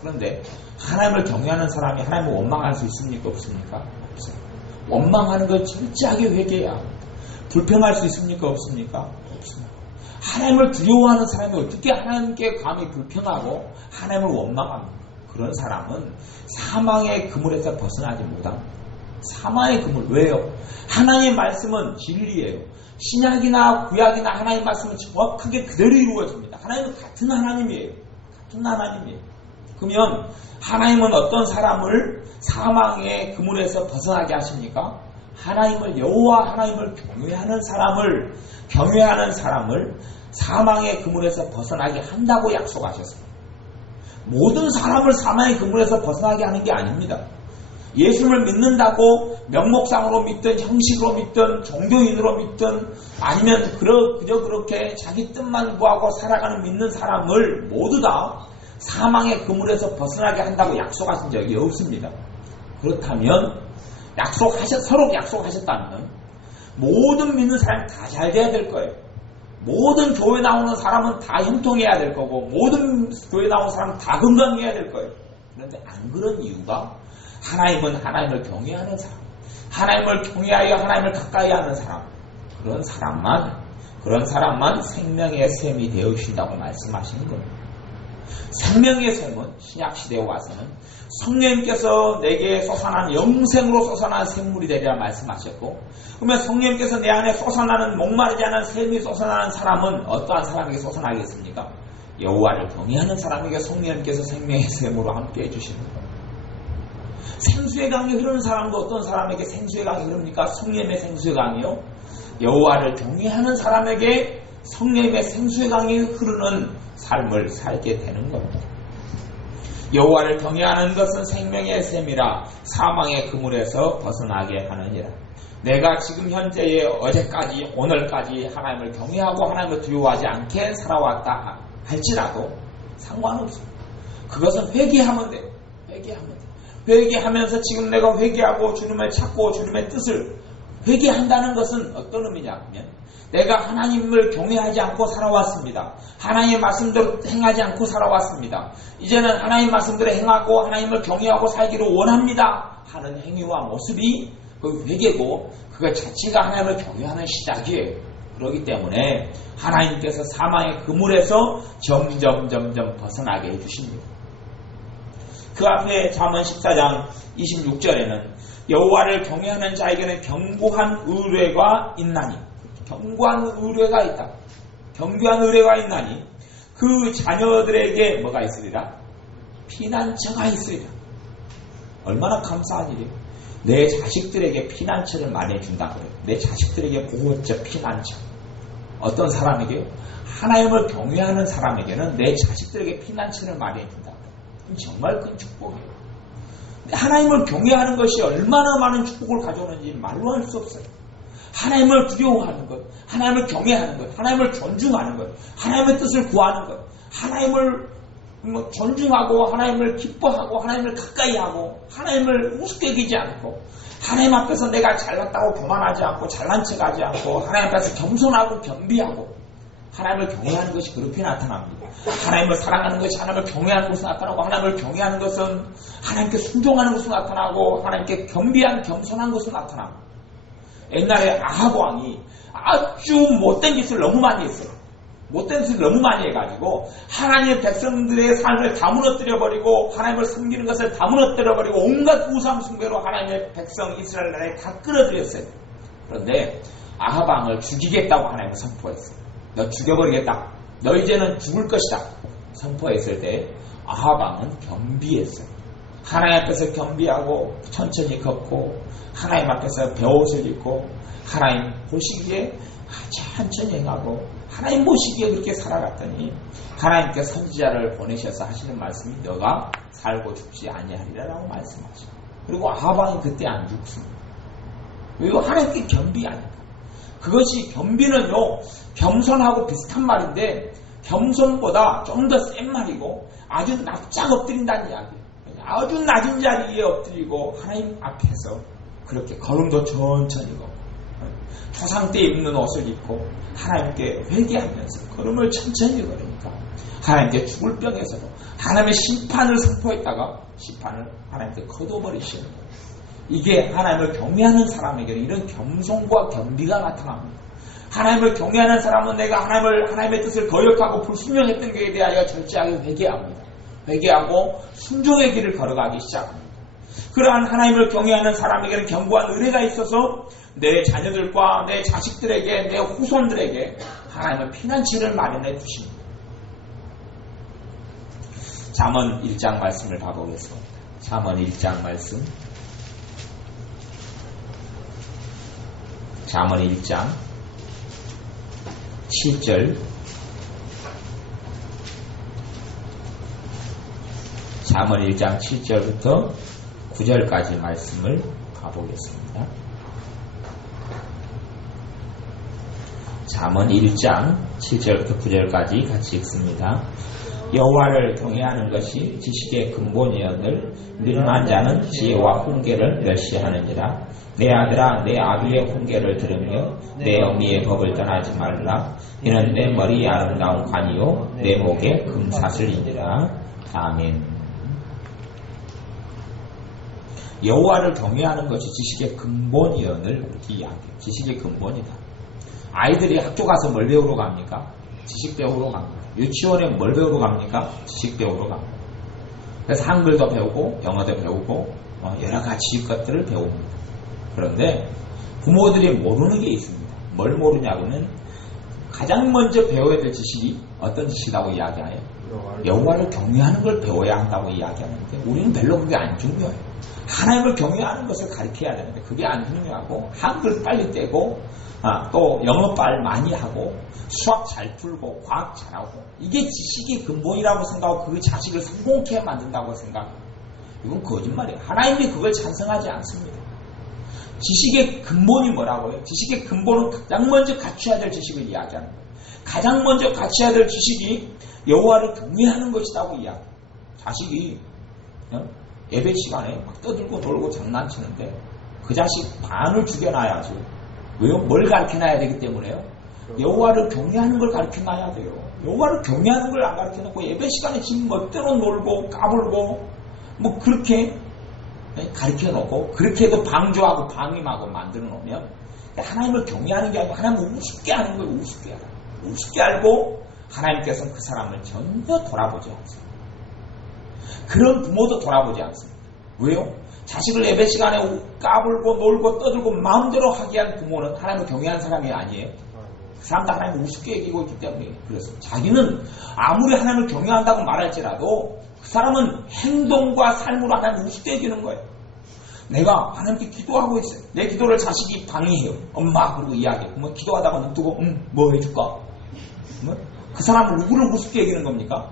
그런데 하나님을 경외하는 사람이 하나님을 원망할 수 있습니까? 없습니까? 없어요. 원망하는 걸 철저하게 회개해야 합니다. 불평할 수 있습니까? 없습니까? 없습니다. 하나님을 두려워하는 사람이 어떻게 하나님께 감히 불평하고 하나님을 원망합니까? 그런 사람은 사망의 그물에서 벗어나지 못합니다. 사망의 그물. 왜요? 하나님의 말씀은 진리예요. 신약이나 구약이나 하나님의 말씀은 정확하게 그대로 이루어집니다. 하나님은 같은 하나님이에요. 그러면 하나님은 어떤 사람을 사망의 그물에서 벗어나게 하십니까? 여호와 하나님을 경외하는 사람을 사망의 그물에서 벗어나게 한다고 약속하셨습니다. 모든 사람을 사망의 그물에서 벗어나게 하는 게 아닙니다. 예수를 믿는다고 명목상으로 믿든 형식으로 믿든 종교인으로 믿든 아니면 그저 그렇게 자기 뜻만 구하고 살아가는 믿는 사람을 모두 다 사망의 그물에서 벗어나게 한다고 약속하신 적이 없습니다. 그렇다면 서로 약속하셨다면 모든 믿는 사람이 다 잘 돼야 될 거예요. 모든 교회 나오는 사람은 다 형통해야 될 거고 모든 교회 나오는 사람은 다 건강해야 될 거예요. 그런데 안 그런 이유가 하나님은 하나님을 경외하는 사람, 하나님을 경외하여 하나님을 가까이 하는 사람, 그런 사람만 생명의 샘이 되어주신다고 말씀하시는 겁니다. 생명의 샘은 신약시대에 와서는 성령님께서 내게 솟아난 영생으로 솟아난 샘물이 되리라 말씀하셨고, 그러면 성령님께서 내 안에 솟아나는 목마르지 않은 샘이 솟아나는 사람은 어떠한 사람에게 솟아나겠습니까? 여호와를 경외하는 사람에게 성령님께서 생명의 샘으로 함께 해주시는 겁니다. 생수의 강이 흐르는 사람도 어떤 사람에게 생수의 강이 흐릅니까? 성령의 생수의 강이요. 여호와를 경외하는 사람에게 성령의 생수의 강이 흐르는 삶을 살게 되는 겁니다. 여호와를 경외하는 것은 생명의 샘이라 사망의 그물에서 벗어나게 하느니라. 내가 지금 현재의 어제까지 오늘까지 하나님을 경외하고 하나님을 두려워하지 않게 살아왔다 할지라도 상관없습니다. 그것은 회개하면 돼요. 회개하면서 지금 내가 회개하고 주님을 찾고 주님의 뜻을 회개한다는 것은 어떤 의미냐 하면 내가 하나님을 경외하지 않고 살아왔습니다. 하나님의 말씀대로 행하지 않고 살아왔습니다. 이제는 하나님의 말씀대로 행하고 하나님을 경외하고 살기를 원합니다 하는 행위와 모습이 그 회개고 그것 자체가 하나님을 경외하는 시작이에요. 그렇기 때문에 하나님께서 사망의 그물에서 점점 벗어나게 해주십니다. 그 앞에 잠언 14장 26절에는 여호와를 경외하는 자에게는 견고한 의뢰가 있나니, 견고한 의뢰가 있다. 견고한 의뢰가 있나니 그 자녀들에게 뭐가 있으리라? 피난처가 있으리라. 얼마나 감사한 일이에요. 내 자식들에게 피난처를 마련해준다 그래요. 내 자식들에게 보호처 피난처. 어떤 사람에게요? 하나님을 경외하는 사람에게는 내 자식들에게 피난처를 마련해준다. 정말 큰 축복이에요. 하나님을 경외하는 것이 얼마나 많은 축복을 가져오는지 말로 할 수 없어요. 하나님을 두려워하는 것, 하나님을 경외하는 것, 하나님을 존중하는 것, 하나님의 뜻을 구하는 것, 하나님을 존중하고 하나님을 기뻐하고 하나님을 가까이 하고 하나님을 우습게 여기지 않고 하나님 앞에서 내가 잘났다고 교만하지 않고 잘난 척하지 않고 하나님 앞에서 겸손하고 겸비하고 하나님을 경외하는 것이 그렇게 나타납니다. 하나님을 사랑하는 것이 하나님을 경외하는 것으로 나타나고 하나님을 경외하는 것은 하나님께 순종하는 것으로 나타나고 하나님께 겸비한 겸손한 것으로 나타납니다. 옛날에 아합 왕이 아주 못된 짓을 너무 많이 했어요. 못된 짓을 너무 많이 해가지고 하나님의 백성들의 삶을 다 무너뜨려버리고 하나님을 섬기는 것을 다 무너뜨려버리고 온갖 우상 숭배로 하나님의 백성 이스라엘 나라에 다 끌어들였어요. 그런데 아합 왕을 죽이겠다고 하나님을 선포했어요. 너 죽여버리겠다. 너 이제는 죽을 것이다. 선포했을 때 아합 왕은 겸비했어요. 하나님 앞에서 겸비하고 천천히 걷고 하나님 앞에서 베옷을 입고 하나님 보시기에 천천히 행하고 하나님 보시기에 그렇게 살아갔더니 하나님께 선지자를 보내셔서 하시는 말씀이 너가 살고 죽지 아니하리라라고 말씀하시고, 그리고 아하방이 그때 안 죽습니다. 왜요? 하나님께 겸비하니까. 그것이 겸비는요, 겸손하고 비슷한 말인데 겸손보다 좀 더 센 말이고 아주 납작 엎드린다는 이야기예요. 아주 낮은 자리에 엎드리고 하나님 앞에서 그렇게 걸음도 천천히 걷고 조상 때 입는 옷을 입고 하나님께 회개하면서 걸음을 천천히 걸으니까 하나님께 죽을 병에서도 하나님의 심판을 선포했다가 심판을 하나님께 거둬버리시는 거예요. 이게 하나님을 경외하는 사람에게는 이런 겸손과 겸비가 나타납니다. 하나님을 경외하는 사람은 내가 하나님의 뜻을 거역하고 불순종했던 것에 대하여 절제하게 회개합니다. 회개하고 순종의 길을 걸어가기 시작합니다. 그러한 하나님을 경외하는 사람에게는 견고한 은혜가 있어서 내 자녀들과 내 자식들에게, 내 후손들에게 하나님의 피난처를 마련해 주십니다. 잠언 1장 말씀을 봐보겠습니다. 잠언 1장 말씀. 잠언 1장 7절. 잠언 1장 7절부터 9절까지 말씀을 가보겠습니다. 잠언 1장 7절부터 9절까지 같이 읽습니다. 여호와를 경외하는 것이 지식의 근본이었늘 미련한 자는 지혜와 훈계를 멸시하느니라. 내 아들아, 내 아비의 훈계를 들으며 내 어미의 법을 떠나지 말라. 이는 내 머리에 아름다운 관이요 내 목에 금사슬이니라. 아멘. 여호와를 경외하는 것이 지식의 근본이었늘 이렇게 이야기해요. 지식의 근본이다. 아이들이 학교 가서 뭘 배우러 갑니까? 지식 배우러 갑니다. 유치원에 뭘 배우러 갑니까? 지식 배우러 갑니다. 그래서 한글도 배우고 영어도 배우고 여러 가지 것들을 배웁니다. 그런데 부모들이 모르는 게 있습니다. 뭘 모르냐고는 가장 먼저 배워야 될 지식이 어떤 지식이라고 이야기해요? 여호와를 경외하는 걸 배워야 한다고 이야기하는데 우리는 별로 그게 안 중요해요. 하나님을 경외하는 것을 가르쳐야 되는데 그게 안 중요하고 한글 빨리 떼고 또 영어 빨리 많이 하고 수학 잘 풀고 과학 잘하고 이게 지식의 근본이라고 생각하고 그 자식을 성공케 만든다고 생각해요. 이건 거짓말이에요. 하나님이 그걸 찬성하지 않습니다. 지식의 근본이 뭐라고요? 지식의 근본은 가장 먼저 갖춰야 될 지식을 이야기하는 거예요. 가장 먼저 갖춰야 될 지식이 여호와를 경외하는 것이라고 이야기해요. 자식이 예배 시간에 막 떠들고 놀고 장난치는데 그 자식 반을 죽여놔야지. 왜요? 뭘 가르쳐놔야 되기 때문에요. 여호와를 경외하는 걸 가르쳐놔야 돼요. 여호와를 경외하는 걸 안 가르쳐놓고 예배 시간에 지금 멋대로 놀고 까불고 뭐 그렇게 가르쳐놓고 그렇게 해도 방조하고 방임하고 만들어 놓으면 하나님을 경외하는 게 아니고 하나님을 우습게 하는 거예요. 우습게 하라. 우습게 알고 하나님께서는 그 사람을 전혀 돌아보지 않습니다. 그런 부모도 돌아보지 않습니다. 왜요? 자식을 예배 시간에 까불고 놀고 떠들고 마음대로 하게 한 부모는 하나님을 경외한 사람이 아니에요. 그 사람도 하나님을 우습게 여기고 있기 때문에 그래서 자기는 아무리 하나님을 경외한다고 말할지라도 그 사람은 행동과 삶으로 하나님을 우습게 여기는 거예요. 내가 하나님께 기도하고 있어요. 내 기도를 자식이 방해해요. 엄마 그러고 이야기해. 그러면 기도하다가 눈 뜨고 뭐 해줄까? 그 사람은 누구를 우습게 여기는 겁니까?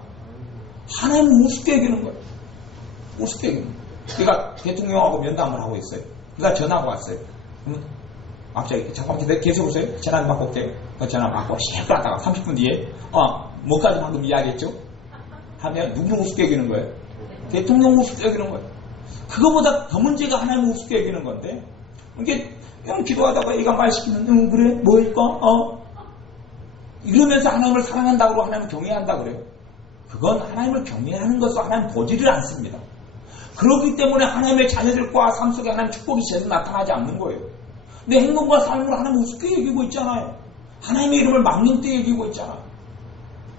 하나님을 우습게 여기는 거예요. 우습게 여기는 거예요. 내가 대통령하고 면담을 하고 있어요. 그러니까 전화가 왔어요. 갑자기 잠깐만 계속 오세요. 전화 좀 받고 올게요. 전화 받고 씩 하다가 30분 뒤에 뭐까지 방금 이야기했죠? 하면 누구를 우습게 여기는 거예요? 대통령 우습게 여기는 거예요. 그거보다 더 문제가 하나님을 우습게 여기는 건데 이게 그냥 기도하다가 얘가 말 시키면 그래 뭐 할까? 이러면서 하나님을 사랑한다고 하나님을 경외한다고 그래요. 그건 하나님을 경외하는 것으로 하나님 보지를 않습니다. 그렇기 때문에 하나님의 자녀들과 삶 속에 하나님 축복이 제대로 나타나지 않는 거예요. 내 행동과 삶으로 하나님 우습게 여기고 있잖아요. 하나님의 이름을 막는 때 여기고 있잖아요.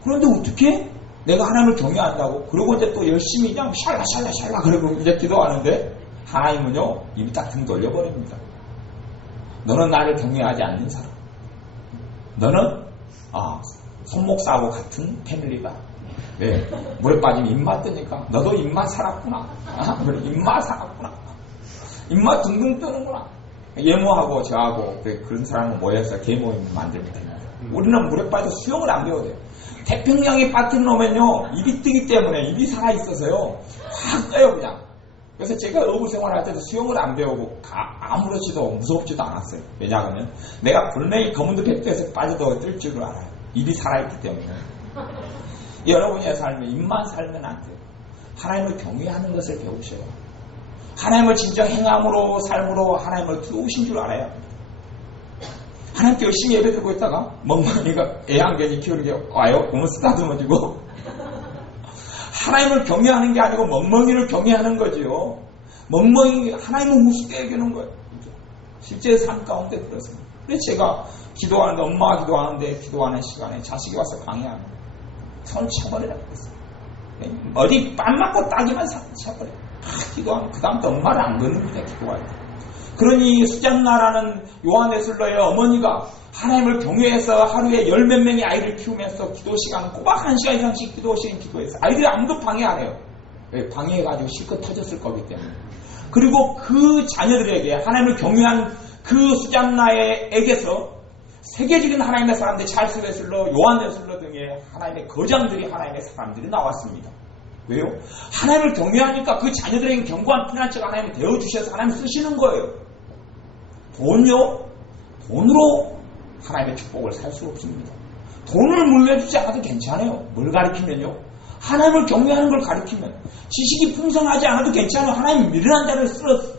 그런데 어떻게? 내가 하나님을 경외한다고 그러고 이제 또 열심히 그냥 샬라 그러고 이제 기도하는데 하나님은요 이미 딱 등 돌려버립니다. 너는 나를 경외하지 않는 사람. 너는 손목사하고 같은 패밀리다. 네. 물에 빠지면 입맛 뜨니까 너도 입맛 살았구나. 입맛 살았구나. 입맛 둥둥 뜨는구나. 예모하고 저하고 그런 사람은 모여서 계모임 만들면 됩니다. 우리는 물에 빠져 수영을 안 배워야 돼요. 태평양에 빠뜨려 놓으면요, 입이 뜨기 때문에 입이 살아있어서요, 확 떠요, 그냥. 그래서 제가 어부 생활할 때도 수영을 안 배우고 아무렇지도 무섭지도 않았어요. 왜냐하면 내가 분명히 검은도 백도에서 빠져도 뜰 줄을 알아요. 입이 살아있기 때문에. 여러분의 삶에 입만 살면 안 돼요. 하나님을 경외하는 것을 배우셔요. 하나님을 진짜 행함으로 삶으로 하나님을 두우신 줄 알아야 합니다. 하나님께 열심히 예배 드리고 있다가 멍멍이가 애 한 개니 키우는 게 와요? 그러면 쓰다듬어주고 하나님을 경외하는 게 아니고 멍멍이를 경외하는 거지요. 멍멍이 하나님을 우습게 여기는 거예요. 실제 삶 가운데 그렇습니다. 그래서 제가 기도하는데 엄마가 기도하는데 기도하는 시간에 자식이 와서 강의하는 거예요. 손 쳐버리라고 그랬어요. 어디 뺨 맞고 따기만 쳐버려요. 기도하면 그 다음부터 엄마를 안 거는데 기도할 때. 그러니 수잔나라는 요한에슬러의 어머니가 하나님을 경외해서 하루에 10몇 명의 아이를 키우면서 기도 시간 꼬박 1시간 이상씩 기도했어요. 아이들이 아무도 방해 안 해요. 방해해가지고 실컷 터졌을 거기 때문에. 그리고 그 자녀들에게 하나님을 경외한 그 수잔나에게서 세계적인 하나님의 사람들, 찰스 웨슬러, 요한 웨슬러 등의 하나님의 거장들이 하나님의 사람들이 나왔습니다. 왜요? 하나님을 경외하니까 그 자녀들에게 견고한 피난처가 하나님이 되어주셔서 하나님 쓰시는 거예요. 돈요? 돈으로 하나님의 축복을 살 수 없습니다. 돈을 물려주지 않아도 괜찮아요. 뭘 가리키면요? 하나님을 경외하는 걸 가리키면. 지식이 풍성하지 않아도 괜찮아요. 하나님 미련한 자를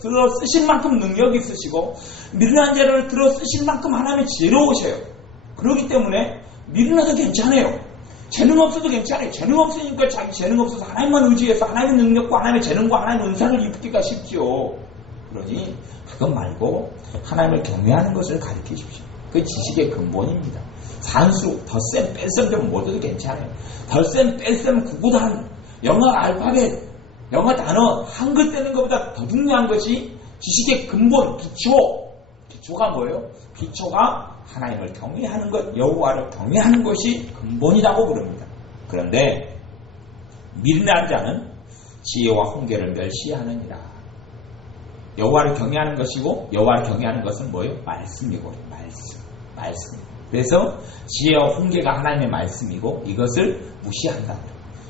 들어 쓰실 만큼 능력이 있으시고 미련한 자를 들어 쓰실 만큼 하나님의 지혜로우셔요. 그렇기 때문에 미련해도 괜찮아요. 재능 없어도 괜찮아요. 재능 없으니까 자기 재능 없어서 하나님만 의지해서 하나님의 능력과 하나님의 재능과 하나님의 은사를 입기가 쉽지요. 그러니 그것 말고 하나님을 경외하는 것을 가르쳐 주십시오. 그 지식의 근본입니다. 산수, 덧셈, 뺄셈 좀 못해도 괜찮아요. 덧셈, 뺄셈, 구구단, 영어 알파벳, 영어 단어, 한글 떼는 것보다 더 중요한 것이 지식의 근본, 기초가 뭐예요? 기초가 하나님을 경외하는 것, 여호와를 경외하는 것이 근본이라고 부릅니다. 그런데 미련한 자는 지혜와 훈계를 멸시하느니라. 여호와를 경외하는 것이고 여호와를 경외하는 것은 뭐예요? 말씀이고 말씀. 그래서 지혜와 훈계가 하나님의 말씀이고 이것을 무시한다.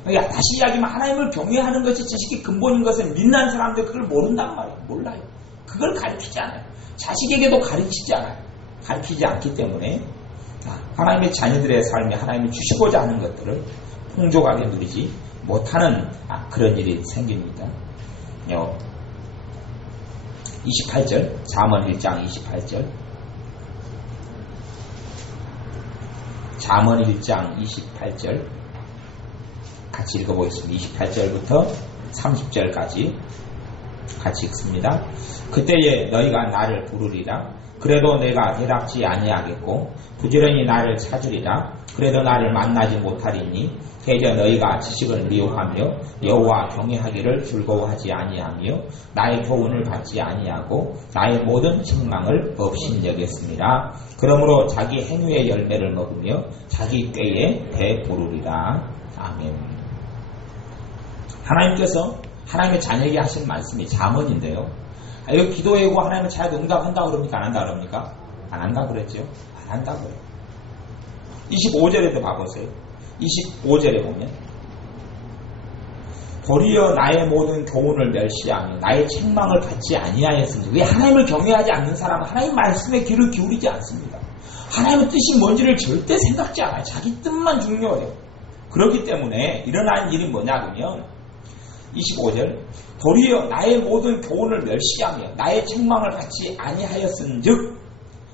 그러니까 다시 이야기하면 하나님을 경외하는 것이 지식의 근본인 것은 미련한 사람들 그걸 모른단 말이에요. 몰라요. 그걸 가르치지 않아요. 자식에게도 가르치지 않아요. 가르치지 않기 때문에 하나님의 자녀들의 삶에 하나님이 주시고자 하는 것들을 풍족하게 누리지 못하는 그런 일이 생깁니다. 28절, 잠언 1장 28절. 잠언 1장 28절 같이 읽어보겠습니다. 28절부터 30절까지 같이 읽습니다. 그때에 너희가 나를 부르리라. 그래도 내가 대답지 아니하겠고 부지런히 나를 찾으리라. 그래도 나를 만나지 못하리니 대저 너희가 지식을 미워하며 여호와 경외하기를 즐거워하지 아니하며 나의 교훈을 받지 아니하고 나의 모든 책망을 업신여겼습니다. 그러므로 자기 행위의 열매를 먹으며 자기 꾀에 배부르리라. 아멘. 하나님께서 하나님의 자녀에게 하신 말씀이 잠언인데요. 여기 기도하고 하나님의 자녀 응답한다고 그럽니까? 안 한다고 그럽니까? 안 한다고 그랬죠? 안 한다고 그래요. 25절에도 봐보세요. 25절에 보면 도리어 나의 모든 교훈을 멸시하며 나의 책망을 받지 아니하였으니. 왜 하나님을 경외하지 않는 사람은 하나님 말씀에 귀를 기울이지 않습니다. 하나님의 뜻이 뭔지를 절대 생각지 않아요. 자기 뜻만 중요해요. 그렇기 때문에 일어나는 일이 뭐냐 그러면 25절 도리어 나의 모든 교훈을 멸시하며 나의 책망을 받지 아니하였은즉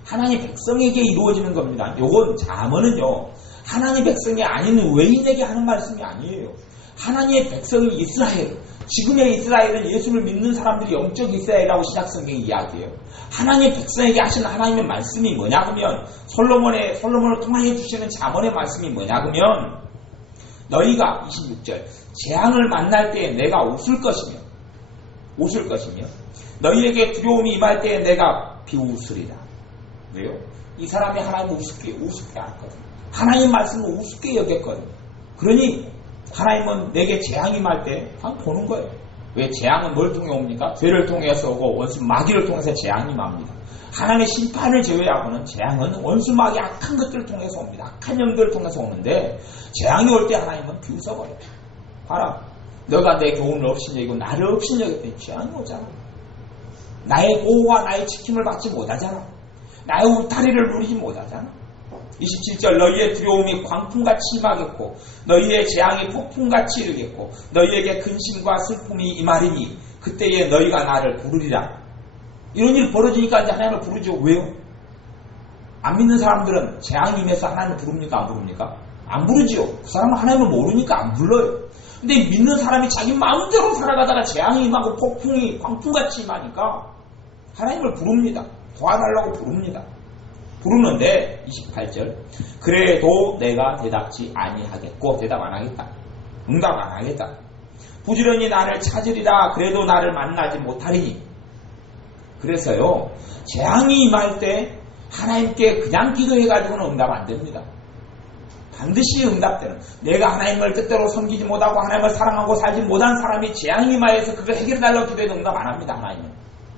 하나님 백성에게 이루어지는 겁니다. 요건 잠언은요 하나님 백성이 아닌 외인에게 하는 말씀이 아니에요. 하나님의 백성이 이스라엘, 지금의 이스라엘은 예수를 믿는 사람들이 영적 이스라엘이라고 신약성경이 이야기해요. 하나님의 백성에게 하시는 하나님의 말씀이 뭐냐 그러면 솔로몬을 통하여 주시는 잠언의 말씀이 뭐냐 그러면 너희가 26절 재앙을 만날 때에 내가 웃을 것이며 너희에게 두려움이 임할 때에 내가 비웃으리라. 왜요? 이 사람이 하나님을 우습게 알거든. 하나님 말씀을 우습게 여겼거든. 그러니 하나님은 내게 재앙이 임할 때 그냥 보는 거예요. 왜 재앙은 뭘 통해 옵니까? 죄를 통해서 오고 원수 마귀를 통해서 재앙이 맙니다. 하나님의 심판을 제외하고는 재앙은 원수 마귀 악한 것들을 통해서 옵니다. 악한 영들을 통해서 오는데 재앙이 올 때 하나님은 비웃어버려요. 봐라. 너가 내 교훈을 업신여기고 나를 업신여겼더니 재앙이 오잖아. 나의 보호와 나의 지킴을 받지 못하잖아. 나의 울타리를 누리지 못하잖아. 27절 너희의 두려움이 광풍같이 임하겠고 너희의 재앙이 폭풍같이 이르겠고 너희에게 근심과 슬픔이 임하리니 그때에 너희가 나를 부르리라. 이런 일이 벌어지니까 이제 하나님을 부르죠. 왜요? 안 믿는 사람들은 재앙이 임해서 하나님을 부릅니까? 안 부릅니까? 안 부르지요. 그 사람은 하나님을 모르니까 안 불러요. 근데 믿는 사람이 자기 마음대로 살아가다가 재앙이 임하고 폭풍이 광풍같이 임하니까 하나님을 부릅니다. 도와달라고 부릅니다. 부르는데 28절 그래도 내가 대답지 아니하겠고 대답 안 하겠다. 응답 안 하겠다. 부지런히 나를 찾으리라 그래도 나를 만나지 못하리니. 그래서요 재앙이 임할 때 하나님께 그냥 기도해가지고는 응답 안 됩니다. 반드시 응답되는 내가 하나님을 뜻대로 섬기지 못하고 하나님을 사랑하고 살지 못한 사람이 재앙이 임하여서 그걸 해결해달라고 기도해도 응답 안 합니다. 하나님은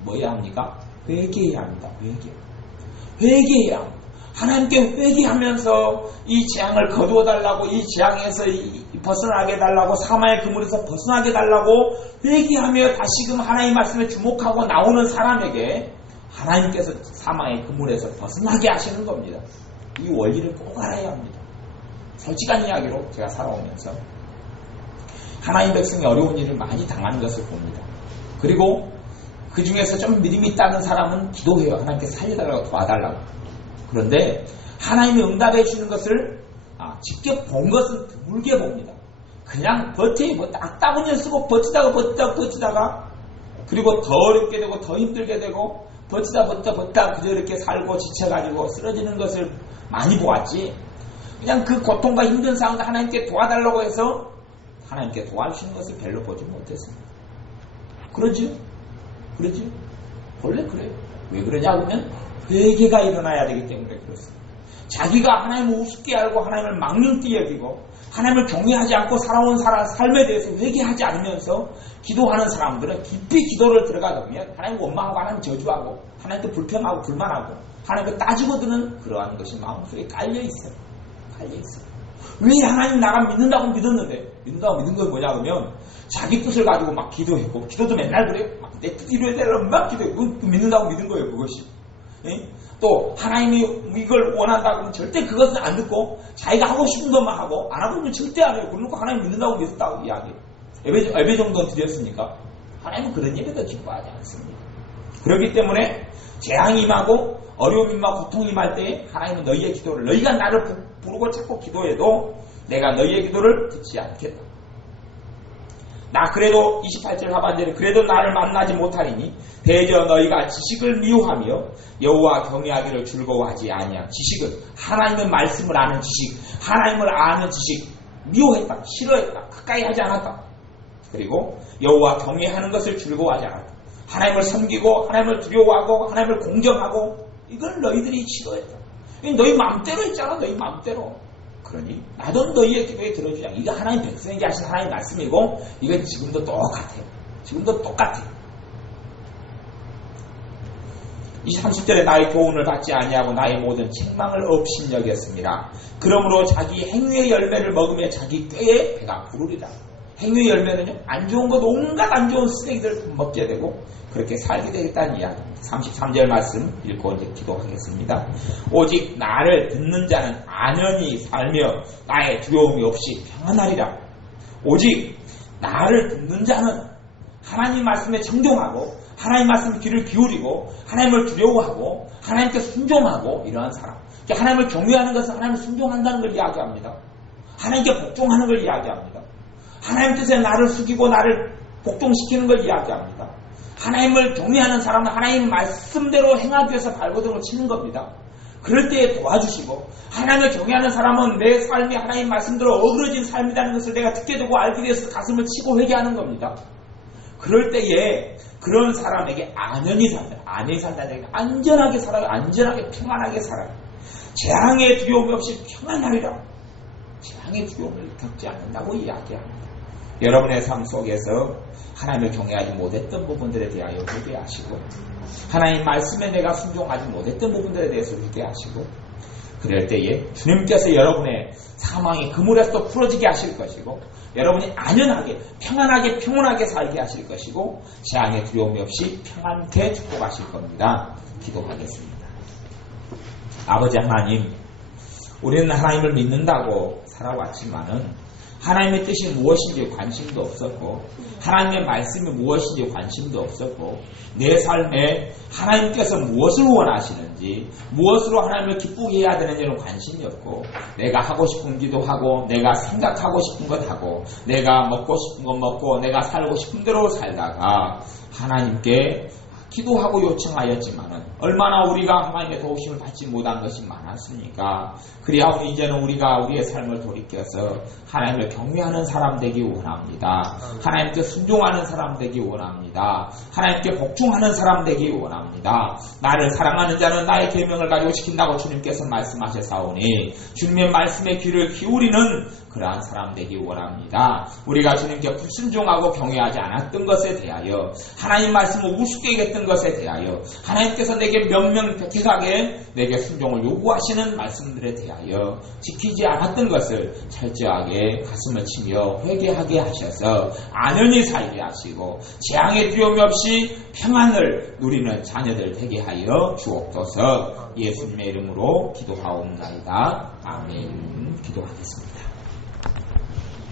뭐 해야 합니까? 회개해야 합니다. 회개해야 합니다. 하나님께 회개하면서 이 재앙을 거두어달라고 이 재앙에서 벗어나게 해달라고 사마의 그물에서 벗어나게 해달라고 회개하며 다시금 하나님의 말씀에 주목하고 나오는 사람에게 하나님께서 사마의 그물에서 벗어나게 하시는 겁니다. 이 원리를 꼭 알아야 합니다. 솔직한 이야기로 제가 살아오면서 하나님 백성이 어려운 일을 많이 당하는 것을 봅니다. 그리고 그 중에서 좀 믿음이 있다는 사람은 기도해요. 하나님께 살려달라고 도와달라고. 그런데 하나님이 응답해 주시는 것을 직접 본 것은 드물게 봅니다. 그냥 딱따구니를 쓰고 버티다가 그리고 더 어렵게 되고 더 힘들게 되고 버티다 그저 이렇게 살고 지쳐가지고 쓰러지는 것을 많이 보았지. 그냥 그 고통과 힘든 상황도 하나님께 도와달라고 해서 하나님께 도와주시는 것을 별로 보지 못했습니다. 그러죠? 원래 그래요. 왜 그러냐면 회개가 일어나야 되기 때문에 그렇습니다. 자기가 하나님을 우습게 알고 하나님을 막론히 여기고 하나님을 경외하지 않고 살아온 삶에 대해서 회개하지 않으면서 기도하는 사람들은 깊이 기도를 들어가다 보면 하나님 원망하고 하나님 저주하고 하나님께 불평하고 불만하고 하나님께 따지고 드는 그러한 것이 마음속에 깔려있어요. 왜 하나님 나가 믿는다고 믿었는데 믿는다고 믿은 건 뭐냐 그러면 자기 뜻을 가지고 막 기도했고 기도도 맨날 그래요. 내 뜻 이루어야 되려면 막 기도했고 믿는다고 믿은 거예요. 그것이. 또 하나님이 이걸 원한다고 하면 절대 그것은 안 듣고 자기가 하고 싶은 것만 하고 안 하고 있으면 절대 안 해요. 그러니까 하나님 믿는다고 믿었다고 이야기해요. 예배 정도는 드렸으니까 하나님은 그런 예배도 기뻐하지 않습니다. 그렇기 때문에 재앙이 임하고 어려움이 임하고 고통이 임할 때 하나님은 너희의 기도를 너희가 나를 부르고 찾고 기도해도 내가 너희의 기도를 듣지 않겠다. 나 그래도 28절 하반절에 그래도 나를 만나지 못하리니 대저 너희가 지식을 미워하며 여호와 경외하기를 즐거워하지 아니한 지식은 하나님의 말씀을 아는 지식, 하나님을 아는 지식 미워했다, 싫어했다, 가까이 하지 않았다. 그리고 여호와 경외하는 것을 즐거워하지 않았다. 하나님을 섬기고 하나님을 두려워하고 하나님을 공경하고 이걸 너희들이 싫어했다. 너희 마음대로 했잖아. 너희 마음대로. 그러니 나도 너희의 기도에 들어주자. 이거 하나님 백성에게 하신 하나님 말씀이고 이건 지금도 똑같아요. 지금도 똑같아요. 30절에 나의 교훈을 받지 아니하고 나의 모든 책망을 업신여겼습니다. 그러므로 자기 행위의 열매를 먹으며 자기 꾀에 배가 부르리라. 행위의 열매는요, 안 좋은 것, 온갖 안 좋은 쓰레기들 먹게 되고 그렇게 살게 되겠다는 이야기입니다. 33절 말씀 읽고 이제 기도하겠습니다. 오직 나를 듣는 자는 안연히 살며 나의 두려움이 없이 평안하리라. 오직 나를 듣는 자는 하나님 말씀에 정종하고 하나님 말씀에 귀를 기울이고 하나님을 두려워하고 하나님께 순종하고 이러한 사람. 하나님을 경외하는 것은 하나님을 순종한다는 걸 이야기합니다. 하나님께 복종하는 걸 이야기합니다. 하나님 뜻에 나를 숙이고 나를 복종시키는 걸 이야기합니다. 하나님을 경외하는 사람은 하나님 말씀대로 행하기 위해서 발버둥을 치는 겁니다. 그럴 때에 도와주시고 하나님을 경외하는 사람은 내 삶이 하나님 말씀대로 어그러진 삶이라는 것을 내가 듣게 되고 알기 위해서 가슴을 치고 회개하는 겁니다. 그럴 때에 그런 사람에게 안연히 산다. 안연히 산다는 얘기는 안전하게 살아요. 안전하게 평안하게 살아요. 재앙의 두려움이 없이 평안하리라. 재앙의 두려움을 겪지 않는다고 이야기합니다. 여러분의 삶 속에서 하나님을 경외하지 못했던 부분들에 대하여 회개하시고 하나님 말씀에 내가 순종하지 못했던 부분들에 대해서 회개하시고 그럴 때에 주님께서 여러분의 사망의 그물에서 풀어지게 하실 것이고 여러분이 안연하게 평안하게 살게 하실 것이고 재앙의 두려움이 없이 평안케 축복하실 겁니다. 기도하겠습니다. 아버지 하나님, 우리는 하나님을 믿는다고 살아왔지만은 하나님의 뜻이 무엇인지 관심도 없었고 하나님의 말씀이 무엇인지 관심도 없었고 내 삶에 하나님께서 무엇을 원하시는지 무엇으로 하나님을 기쁘게 해야 되는지는 관심이 없고 내가 하고 싶은 기도하고 내가 생각하고 싶은 것 하고 내가 먹고 싶은 것 먹고 내가 살고 싶은 대로 살다가 하나님께 기도하고 요청하였지만은 얼마나 우리가 하나님의 도우심을 받지 못한 것이 많았습니까? 그리하오니 이제는 우리가 우리의 삶을 돌이켜서 하나님을 경외하는 사람 되기 원합니다. 하나님께 순종하는 사람 되기 원합니다. 하나님께 복종하는 사람 되기 원합니다. 나를 사랑하는 자는 나의 계명을 가지고 지킨다고 주님께서 말씀하셨사오니 주님의 말씀에 귀를 기울이는 그러한 사람 되기 원합니다. 우리가 주님께 불순종하고 경외하지 않았던 것에 대하여 하나님 말씀을 우습게 여겼던 것에 대하여 하나님께서 내게 명명백백하게 내게 순종을 요구하시는 말씀들에 대하여 지키지 않았던 것을 철저하게 가슴을 치며 회개하게 하셔서 안연히 살게 하시고 재앙의 두려움 없이 평안을 누리는 자녀들 되게 하여 주옵소서. 예수님의 이름으로 기도하옵나이다. 아멘. 기도하겠습니다.